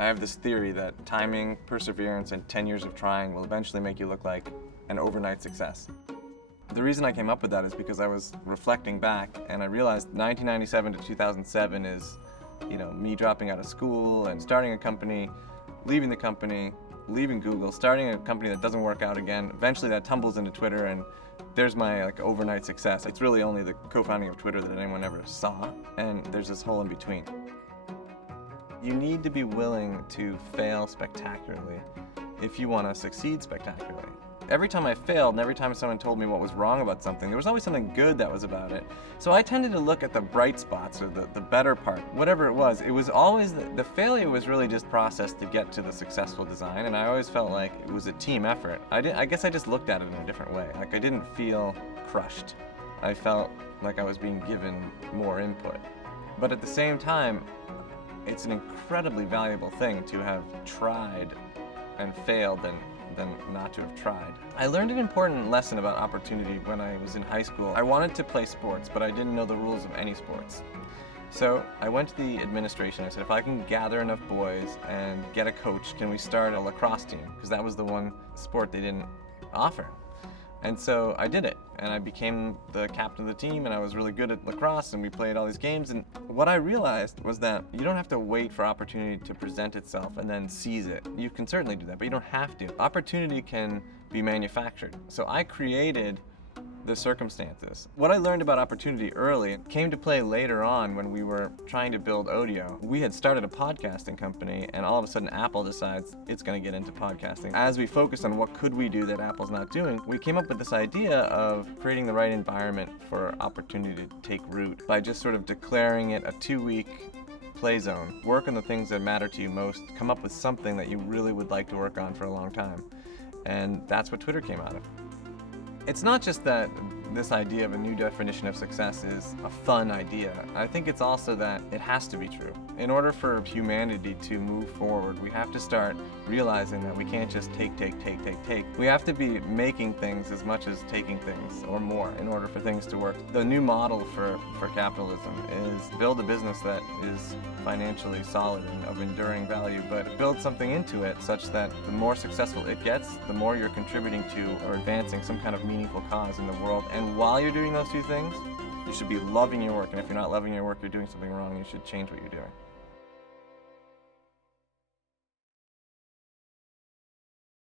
I have this theory that timing, perseverance, and 10 years of trying will eventually make you look like an overnight success. The reason I came up with that is because I was reflecting back and I realized 1997 to 2007 is, me dropping out of school and starting a company, leaving the company, leaving Google, starting a company that doesn't work out again. Eventually that tumbles into Twitter and there's my overnight success. It's really only the co-founding of Twitter that anyone ever saw, and there's this hole in between. You need to be willing to fail spectacularly if you want to succeed spectacularly. Every time I failed and every time someone told me what was wrong about something, there was always something good that was about it. So I tended to look at the bright spots or the better part, whatever it was. It was always, the failure was really just process to get to the successful design, and I always felt like it was a team effort. I guess I just looked at it in a different way. Like I didn't feel crushed. I felt like I was being given more input. But at the same time, it's an incredibly valuable thing to have tried and failed than not to have tried. I learned an important lesson about opportunity when I was in high school. I wanted to play sports, but I didn't know the rules of any sports. So I went to the administration. I said, if I can gather enough boys and get a coach, can we start a lacrosse team? Because that was the one sport they didn't offer. And so I did it, and I became the captain of the team, and I was really good at lacrosse, and we played all these games. And what I realized was that you don't have to wait for opportunity to present itself and then seize it. You can certainly do that, but you don't have to. Opportunity can be manufactured. So I created the circumstances. What I learned about opportunity early came to play later on when we were trying to build Odeo. We had started a podcasting company, and all of a sudden Apple decides it's going to get into podcasting. As we focused on what could we do that Apple's not doing, we came up with this idea of creating the right environment for opportunity to take root by just sort of declaring it a 2-week play zone. Work on the things that matter to you most. Come up with something that you really would like to work on for a long time. And that's what Twitter came out of. It's not just that this idea of a new definition of success is a fun idea. I think it's also that it has to be true. In order for humanity to move forward, we have to start realizing that we can't just take. We have to be making things as much as taking things or more in order for things to work. The new model for capitalism is build a business that is financially solid and of enduring value, but build something into it such that the more successful it gets, the more you're contributing to or advancing some kind of meaningful cause in the world. And while you're doing those two things, you should be loving your work. And if you're not loving your work, you're doing something wrong. You should change what you're doing.